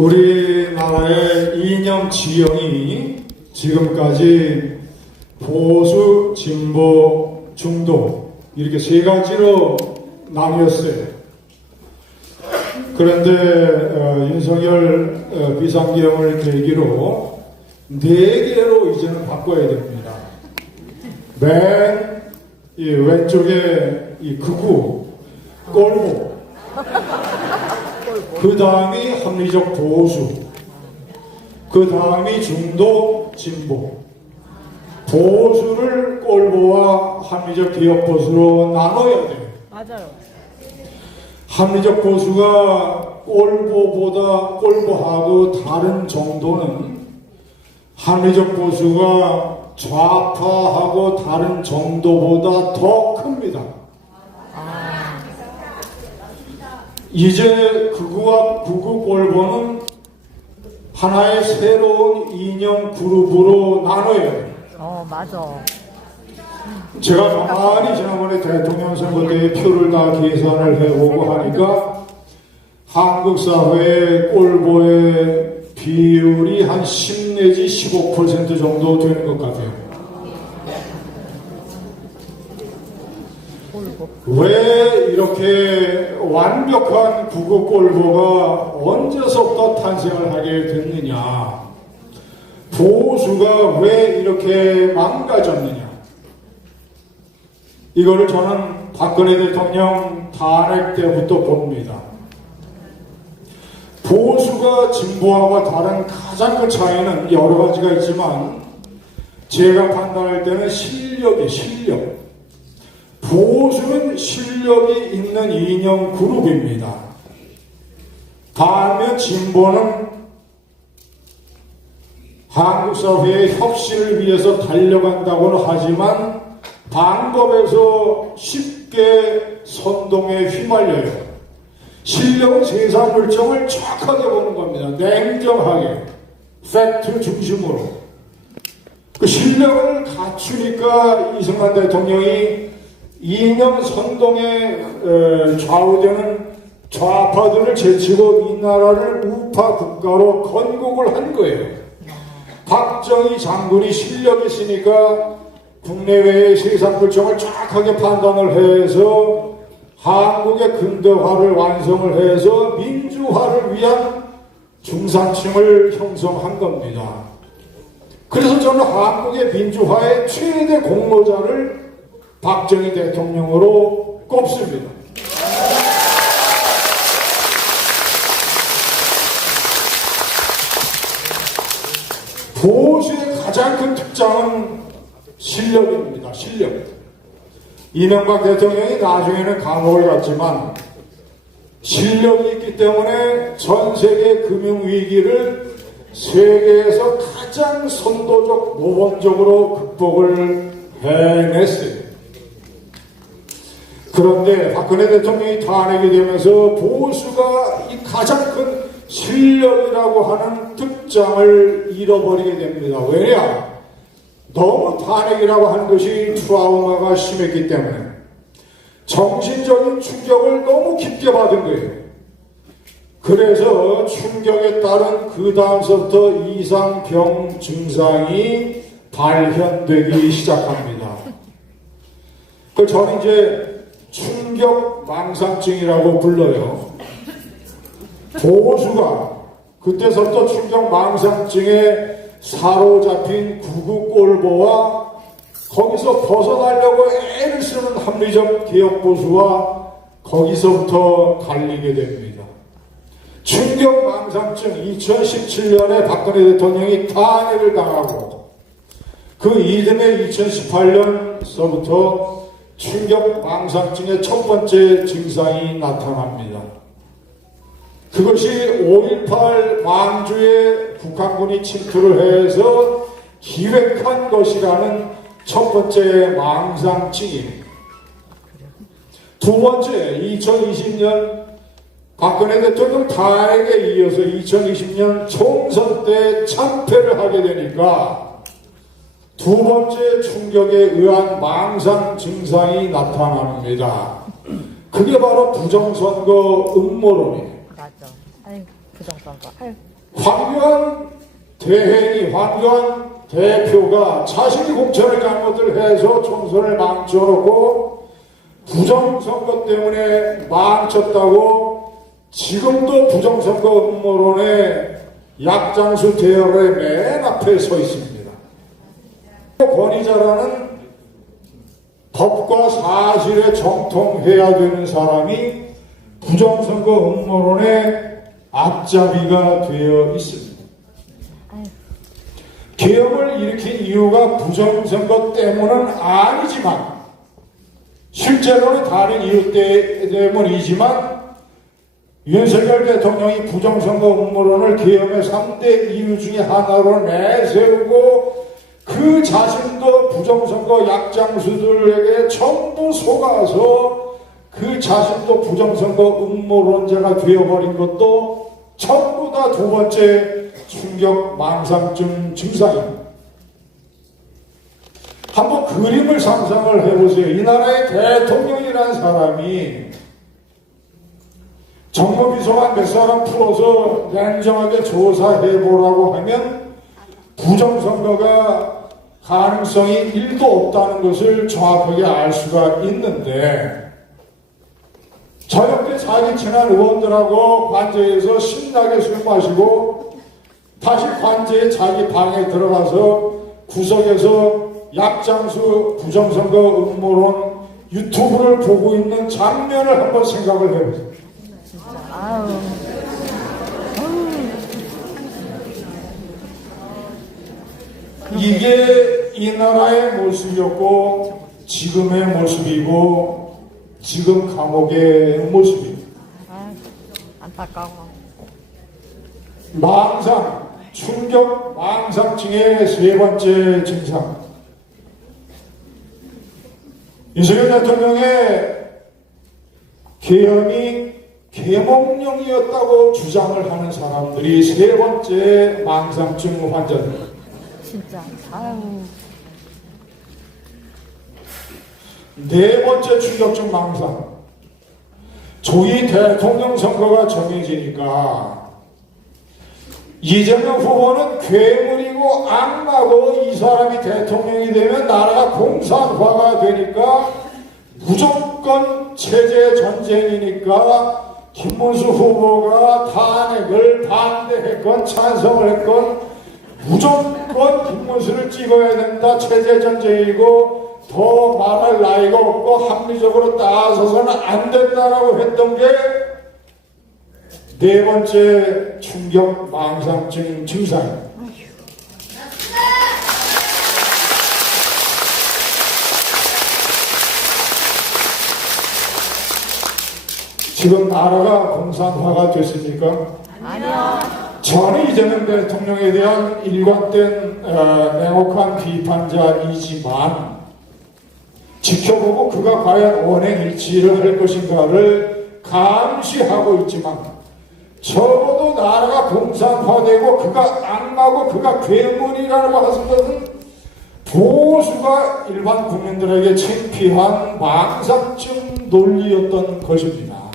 우리나라의 이념 지형이 지금까지 보수, 진보, 중도 이렇게 세 가지로 나뉘었어요. 그런데 윤석열 비상계엄을 계기로 네 개로 이제는 바꿔야 됩니다. 맨 왼쪽에 이 극우, 꼴보, 그 다음이 합리적 보수, 그 다음이 중도, 진보. 보수를 꼴보와 합리적 개혁 보수로 나눠야 돼요. 맞아요. 합리적 보수가 꼴보하고 다른 정도는 합리적 보수가 좌파하고 다른 정도보다 더 큽니다. 이제 극우와 극우 꼴보는 하나의 새로운 이념 그룹으로 나눠야 돼요. 맞아. 제가 가만히 지난번에 대통령 선거 때 표를 다 계산을 해보고 하니까 한국 사회의 꼴보의 비율이 한 10 내지 15% 정도 되는 것 같아요. 왜 이렇게 완벽한 극우 꼴보가 언제서부터 탄생을 하게 됐느냐? 보수가 왜 이렇게 망가졌느냐? 이거를 저는 박근혜 대통령 탄핵 때부터 봅니다. 보수가 진보와 다른 가장 큰 차이는 여러 가지가 있지만 제가 판단할 때는 실력이에요. 실력. 보수는 실력이 있는 이념 그룹입니다. 반면 진보는 한국 사회의 혁신을 위해서 달려간다고는 하지만 방법에서 쉽게 선동에 휘말려요. 실력은 세상 물정을 정확하게 보는 겁니다. 냉정하게, 팩트 중심으로. 그 실력을 갖추니까 이승만 대통령이 이념 선동에 좌우되는 좌파들을 제치고 이 나라를 우파 국가로 건국을 한 거예요. 박정희 장군이 실력이 있으니까 국내외의 세상 불정을 정확하게 판단을 해서 한국의 근대화를 완성을 해서 민주화를 위한 중산층을 형성한 겁니다. 그래서 저는 한국의 민주화의 최대 공로자를 박정희 대통령으로 꼽습니다. 보수의 가장 큰 특장은 실력입니다. 실력. 이명박 대통령이 나중에는 감옥을 갔지만 실력이 있기 때문에 전 세계 금융위기를 세계에서 가장 선도적, 모범적으로 극복을 해냈어요. 그런데 박근혜 대통령이 탄핵이 되면서 보수가 이 가장 큰 실력이라고 하는 특장을 잃어버리게 됩니다. 왜냐? 너무 탄핵이라고 하는 것이 트라우마가 심했기 때문에 정신적인 충격을 너무 깊게 받은 거예요. 그래서 충격에 따른 그 다음서부터 이상병 증상이 발현되기 시작합니다. 그걸 저는 이제 충격 망상증이라고 불러요. 보수가 그때서부터 충격 망상증에 사로잡힌 극우 꼴보와 거기서 벗어나려고 애를 쓰는 합리적 개혁 보수와 거기서부터 갈리게 됩니다. 충격 망상증 2017년에 박근혜 대통령이 탄핵을 당하고 그 이듬해 2018년서부터 충격 망상증의 첫 번째 증상이 나타납니다. 그것이 5.18 광주에 북한군이 침투를 해서 기획한 것이라는 첫 번째 망상증입니다. 두 번째, 2020년 박근혜 대통령 탄핵에 이어서 2020년 총선 때 참패를 하게 되니까 두 번째 충격에 의한 망상 증상이 나타납니다. 그게 바로 부정선거 음모론이에요. 맞아. 아니, 부정선거. 황교안 대표가 자신이 공천을 잘못을 해서 총선을 망쳐놓고 부정선거 때문에 망쳤다고 지금도 부정선거 음모론의 약장수 대열의 맨 앞에 서 있습니다. 권위자라는 법과 사실에 정통해야 되는 사람이 부정선거 음모론의 앞잡이가 되어 있습니다. 계엄을 일으킨 이유가 부정선거 때문은 아니지만 실제로는 다른 이유 때문이지만 윤석열 대통령이 부정선거 음모론을 계엄의 3대 이유 중에 하나로 내세우고 그 자신도 부정선거 약장수들에게 전부 속아서 그 자신도 부정선거 음모론자가 되어버린 것도 전부 다 두 번째 충격 망상증 증상입니다. 한번 그림을 상상을 해보세요. 이 나라의 대통령이라는 사람이 정무비서관 몇 사람 풀어서 냉정하게 조사해보라고 하면 부정선거가 가능성이 1도 없다는 것을 정확하게 알 수가 있는데 저녁 때 자기 친한 의원들하고 관제에서 신나게 술 마시고 다시 관제에 자기 방에 들어가서 구석에서 약장수 부정선거 음모론 유튜브를 보고 있는 장면을 한번 생각을 해보세요. 이게 이 나라의 모습이었고 지금의 모습이고 지금 감옥의 모습입니다. 안타까워. 망상, 충격 망상증의 세 번째 증상. 윤석열 대통령의 계엄이 계몽령이었다고 주장을 하는 사람들이 세 번째 망상증 환자들. 진짜. 네 번째 충격적 망상. 조기 대통령 선거가 정해지니까 이재명 후보는 괴물이고 악마고 이 사람이 대통령이 되면 나라가 공산화가 되니까 무조건 체제 전쟁이니까 김문수 후보가 탄핵을 반대했건 찬성을 했건 무조건 김문수를 찍어야 된다. 체제 전쟁이고 더 말할 나이가 없고 합리적으로 나서서는 안 된다라고 했던 게 네 번째 충격 망상증 증상입니다. 지금 나라가 공산화가 됐습니까? 아니요. 저는 이재명 대통령에 대한 일관된 냉혹한 비판자이지만 지켜보고 그가 과연 언행일치를 할 것인가를 감시하고 있지만 적어도 나라가 공산화되고 그가 악마고 그가 괴물이라고 하는 것은 보수가 일반 국민들에게 창피한 망상증 논리였던 것입니다.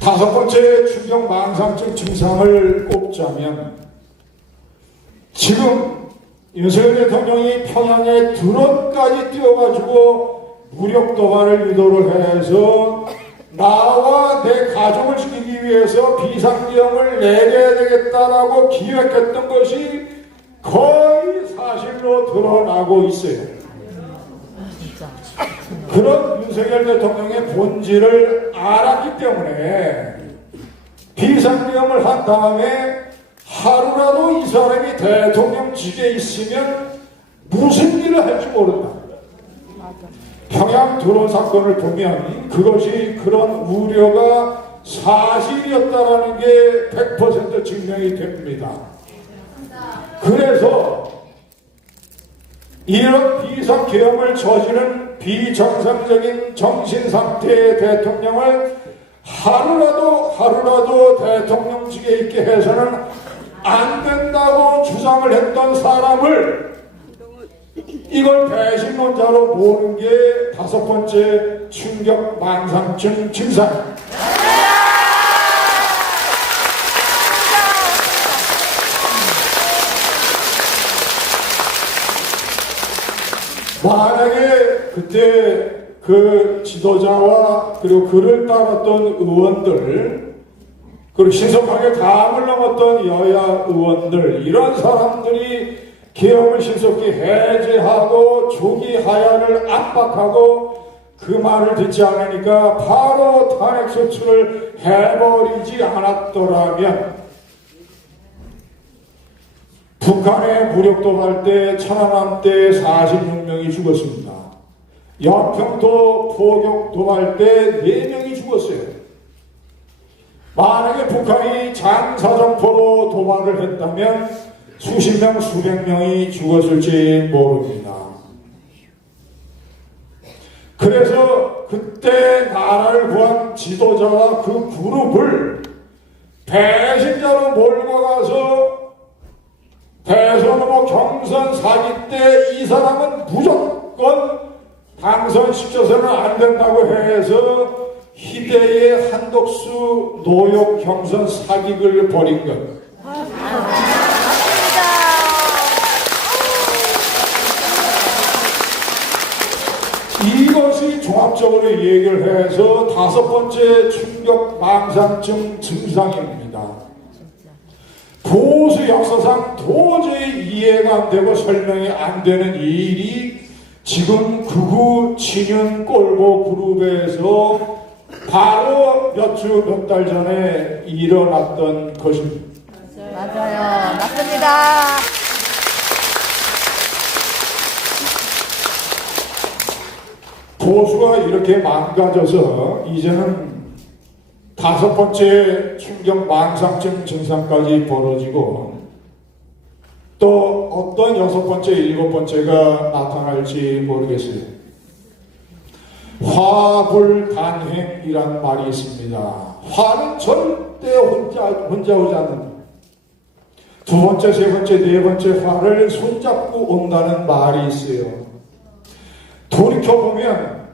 다섯 번째 충격 망상증 증상을 꼽자면 지금 윤석열 대통령이 평양에 드론까지 띄워가지고 무력 도발을 유도를 해서 나와 내 가족을 지키기 위해서 비상계엄을 내려야 되겠다라고 기획했던 것이 거의 사실로 드러나고 있어요. 그런 윤석열 대통령의 본질을 알았기 때문에 비상계엄을 한 다음에 하루라도 이 사람이 대통령직에 있으면 무슨 일을 할지 모른다. 평양 드론 사건을 보면 그것이 그런 우려가 사실이었다는 게 100% 증명이 됩니다. 그래서 이런 비상계엄을 저지른 비정상적인 정신상태의 대통령을 하루라도 대통령직에 있게 해서는 안 된다고 주장을 했던 사람을 이걸 배신론자로 보는 게 다섯 번째 충격 망상증 증상입니다. 만약에 그때 그 지도자와 그리고 그를 따랐던 의원들, 그리고 신속하게 담을 넘었던 여야 의원들, 이런 사람들이 계엄을 신속히 해제하고 조기 하야를 압박하고 그 말을 듣지 않으니까 바로 탄핵 소추를 해버리지 않았더라면 북한의 무력 도발 때 천안함 때 46명이 죽었습니다. 연평도 포격 도발 때 4명이 죽었어요. 만약에 북한이 장사정포로 도발을 했다면 수십 명, 수백 명이 죽었을지 모릅니다. 그래서 그때 나라를 구한 지도자와 그 그룹을 배신자로 몰고 가서 대선 후보 경선 사기 때 이 사람은 무조건 당선시켜서는 안 된다고 해서 희대의 한독수 노역 경선 사기를 벌인 것. 이것이 종합적으로 얘기를 해서 5번째 충격 망상증 증상입니다. 보수 역사상 도저히 이해가 안 되고 설명이 안 되는 일이 지금 극우 친윤 꼴보 그룹에서 바로 몇 주, 몇 달 전에 일어났던 것입니다. 맞아요. 맞습니다. 보수가 이렇게 망가져서 이제는 5번째 충격 망상증 증상까지 벌어지고 또 어떤 6번째, 7번째가 나타날지 모르겠어요. 화불단행이란 말이 있습니다. 화는 절대 혼자 오지 않는다. 2번째, 3번째, 4번째 화를 손잡고 온다는 말이 있어요. 돌이켜보면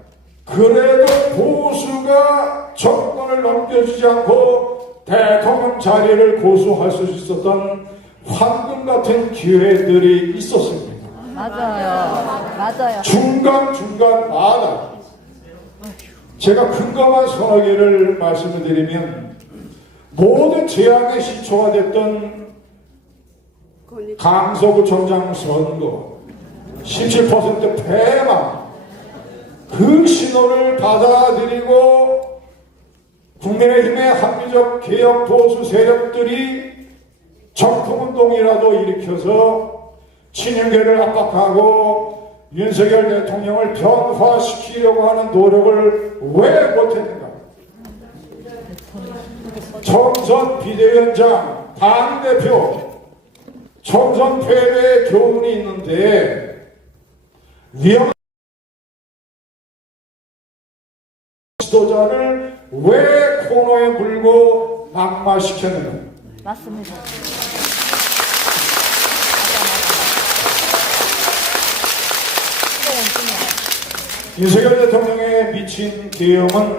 그래도 보수가 정권을 넘겨주지 않고 대통령 자리를 고수할 수 있었던 황금 같은 기회들이 있었습니다. 맞아요. 중간마다 제가 근거만 서너 개를 말씀을 드리면 모든 재앙의 시초가 됐던 강서구청장 선거 17% 패망, 그 신호를 받아들이고 국민의힘의 합리적 개혁 보수 세력들이 정통운동이라도 일으켜서 친윤계를 압박하고 윤석열 대통령을 변화시키려고 하는 노력을 왜 못했는가? 총선 비대위원장, 당대표, 총선 패배의 교훈이 있는데 위험한 지도자를 왜 코너에 물고 낙마시켰는가? 맞습니다. 윤석열 대통령의 미친 계엄은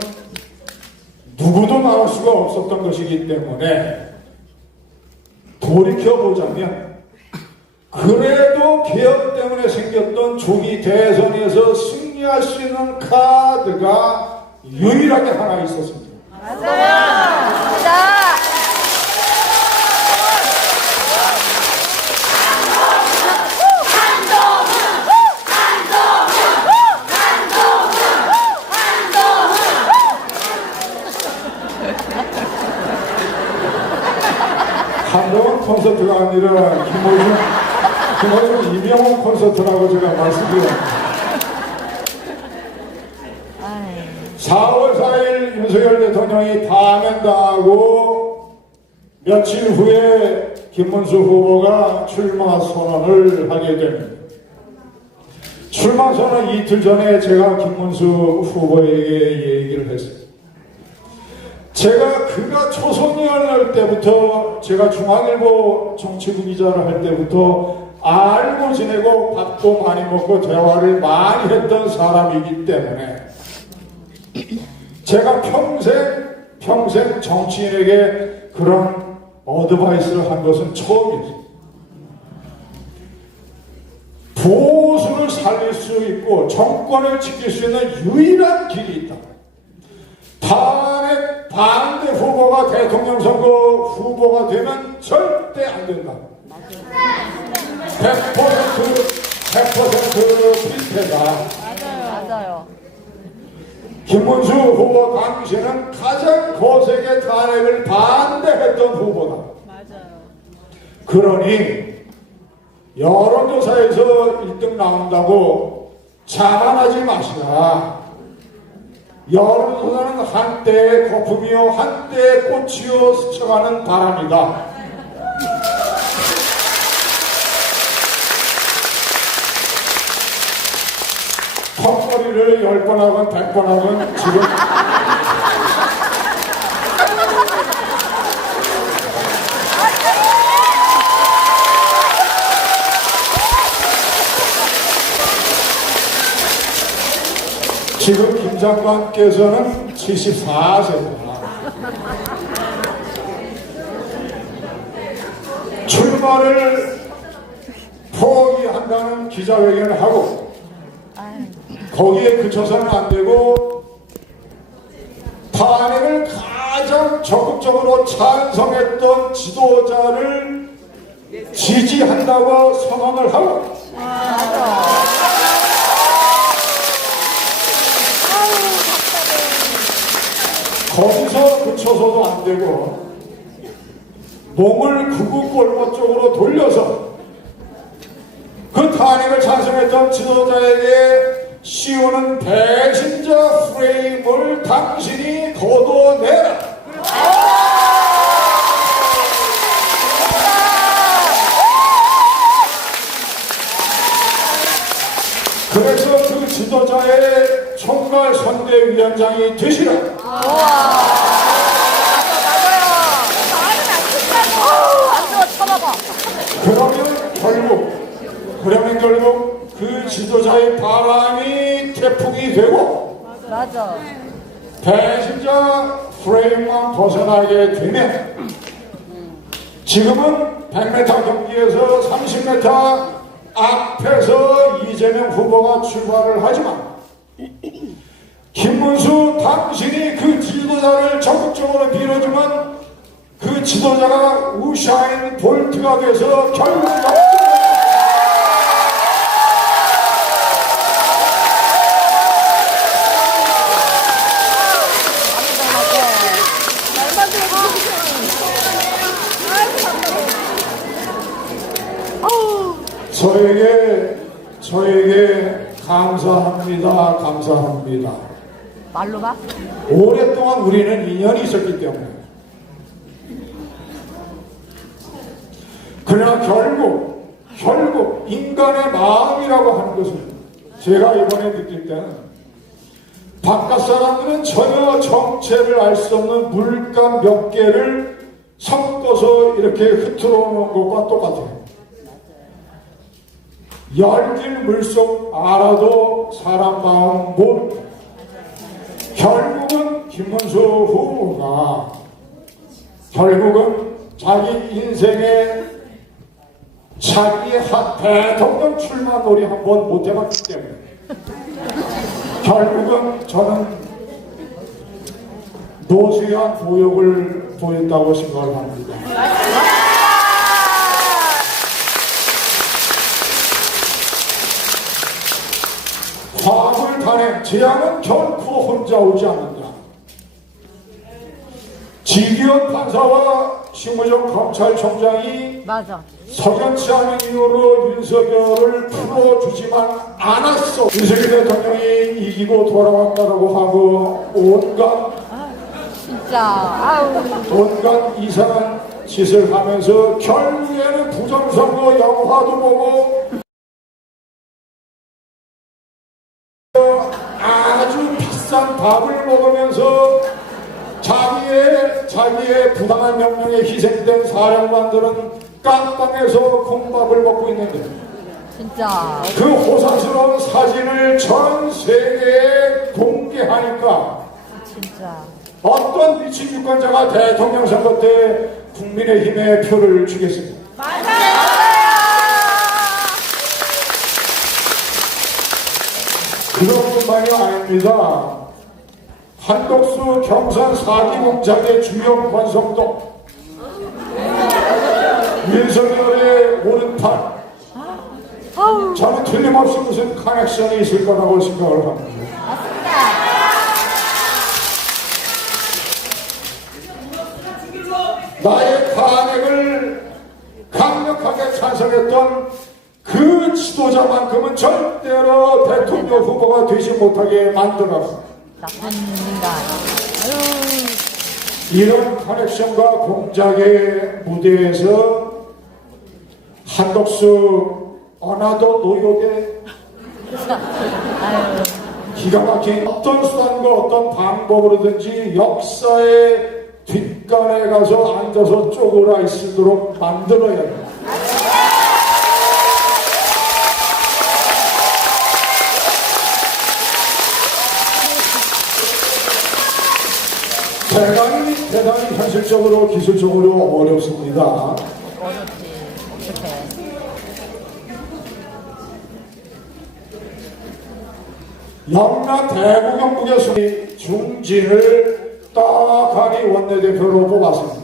누구도 막을 수가 없었던 것이기 때문에 돌이켜보자면 그래도 계엄 때문에 생겼던 조기 대선에서 승리할 수 있는 카드가 유일하게 하나 있었습니다. 맞습니다. 한동안 콘서트가 아니라 김호중 이명훈 콘서트라고 제가 말씀드렸습니다. 4월 4일 윤석열 대통령이 파면당하고 며칠 후에 김문수 후보가 출마 선언을 하게 됩니다. 출마 선언 이틀 전에 제가 김문수 후보에게 얘기를 했습니다. 제가 그가 초선의원을 때부터 제가 중앙일보 정치부 기자를 할 때부터 알고 지내고 밥도 많이 먹고 대화를 많이 했던 사람이기 때문에 제가 평생 정치인에게 그런 어드바이스를 한 것은 처음이었어요. 보수를 살릴 수 있고 정권을 지킬 수 있는 유일한 길이 있다. 탄핵 반대 후보가 대통령 선거 후보가 되면 절대 안 된다. 100% 필패다. 맞아요. 김문수 후보 당시에는 가장 거세게 탄핵을 반대했던 후보다. 맞아요. 그러니 여론조사에서 1등 나온다고 자만하지 마시라. 여론조사는 한때의 거품이요 한때의 꽃이요 스쳐가는 바람이다. 턱걸이를 10번 하건 100번 하건 지금 지금 김 장관께서는 74세입니다. 출마를 포기한다는 기자회견을 하고 거기에 그쳐서는 안 되고 탄핵을 가장 적극적으로 찬성했던 지도자를 지지한다고 선언을 하고 거기서 그쳐서도 안 되고 몸을 극우 골목 쪽으로 돌려서 그 탄핵을 찬성했던 지도자에게 씌우는 배신자 프레임을 당신이 걷어내라. 그래서 그 지도자의 총괄 선대위원장이 되시라. 그러면 결국 그 지도자의 바람이 태풍이 되고 맞아. 배신자 프레임만 벗어나게 되면 지금은 100m 경기에서 30m 앞에서 이재명 후보가 출발을 하지만 김문수 당신이 그 지도자를 적극적으로 밀어주면 그 지도자가 우샤인 볼트가 돼서 결국 저에게 감사합니다. 말로만? 오랫동안 우리는 인연이 있었기 때문에. 그러나 결국 인간의 마음이라고 하는 것은 제가 이번에 느낄 때는 바깥 사람들은 전혀 정체를 알 수 없는 물감 몇 개를 섞어서 이렇게 흐트러 놓은 것과 똑같아요. 열길 물속 알아도 사람 마음 모릅니다. 결국은 김문수 후보가 결국은 자기 인생에 자기 대통령 출마 놀이 한번 못 해봤기 때문에 결국은 저는 노쇠한 보역을 보였다고 생각을 합니다. 화물 탄핵 재앙은 결코 혼자 오지 않는다. 지기현 판사와 심우정 검찰총장이 맞아. 석연치 않은 이유로 윤석열을 풀어주지만 않았어. 윤석열 대통령이 이기고 돌아왔다고 하고 온갖 이상한 짓을 하면서 결국에는 부정선거 영화도 보고 아주 비싼 밥을 먹으면서 자기의 부당한 명령에 희생된 사령관들은 깜빵에서 콩밥을 먹고 있는데 진짜. 그 호사스러운 사진을 전 세계에 공개하니까 진짜. 어떤 미친 유권자가 대통령 선거 때 국민의힘에 표를 주겠습니까? 탄핵입니다. 한덕수 경산 4기 공장의 주역 권성동, 윤석열의 오른팔, 저는 틀림없이 무슨 커넥션이 있을 거라고 생각을 합니다. 나의 탄핵을 강력하게 찬성했던 그 지도자만큼은 절대로 대통령 후보가 되지 못하게 만들었습니다. 나쁜 인간. 아유, 이런 커넥션과 공작의 무대에서 한덕수 어나더 노역의 아유, 기가 막힌 어떤 수단과 어떤 방법으로든지 역사의 뒷간에 가서 앉아서 쪼그라 있도록 만들어야 합니다. 대단히 현실적으로 기술적으로 어렵습니다. 어렵지. 어떡해. 영남 대구 경북의 순위 중진을 딱하니 원내대표로 뽑았습니다.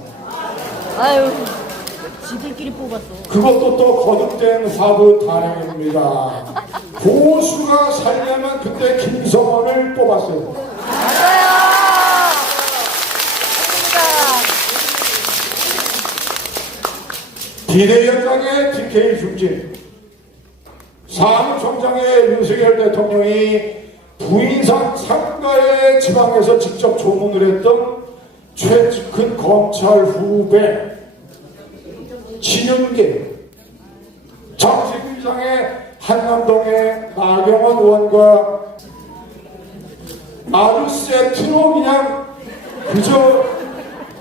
아유, 지들끼리 뽑았어. 그것도 또 거듭된 화두 탄핵입니다. 보수가 살려면 그때 김성원을 뽑았어요. 맞아요. 비대위원장의 TK 중진, 사무총장의 윤석열 대통령이 부인산 상가의 지방에서 직접 조문을 했던 최측근 검찰 후배 진윤계, 정식위장의 한남동의 나경원 의원과 아주 세트로 그냥 그저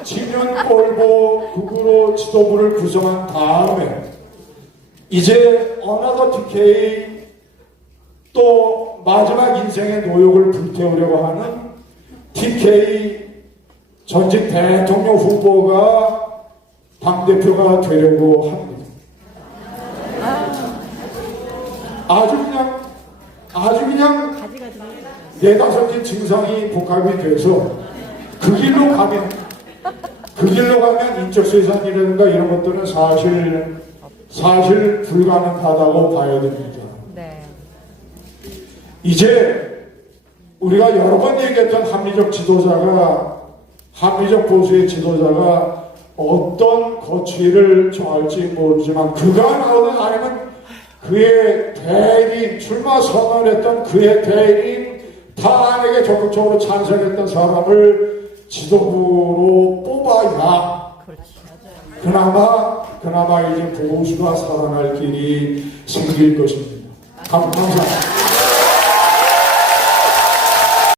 진윤 꼴보 극으로 지도부를 구성한 다음에 이제 어나더 TK 또 마지막 인생의 노역을 불태우려고 하는 TK 전직 대통령 후보가 당대표가 되려고 합니다. 아주 그냥 네다섯 개 증상이 복합이 돼서 그 길로 가면 인적 세상이라든가 이런 것들은 사실 불가능하다고 봐야 됩니다. 네. 이제 우리가 여러 번 얘기했던 합리적 보수의 지도자가 어떤 거취를 정할지 모르지만 그가 나오든 아니면 그의 대리인, 출마 선언했던 그의 대리인, 탄핵에 적극적으로 찬성했던 사람을 지도부로 뽑아야 그나마 이제 보수가 살아날 길이 생길 것입니다. 감사합니다.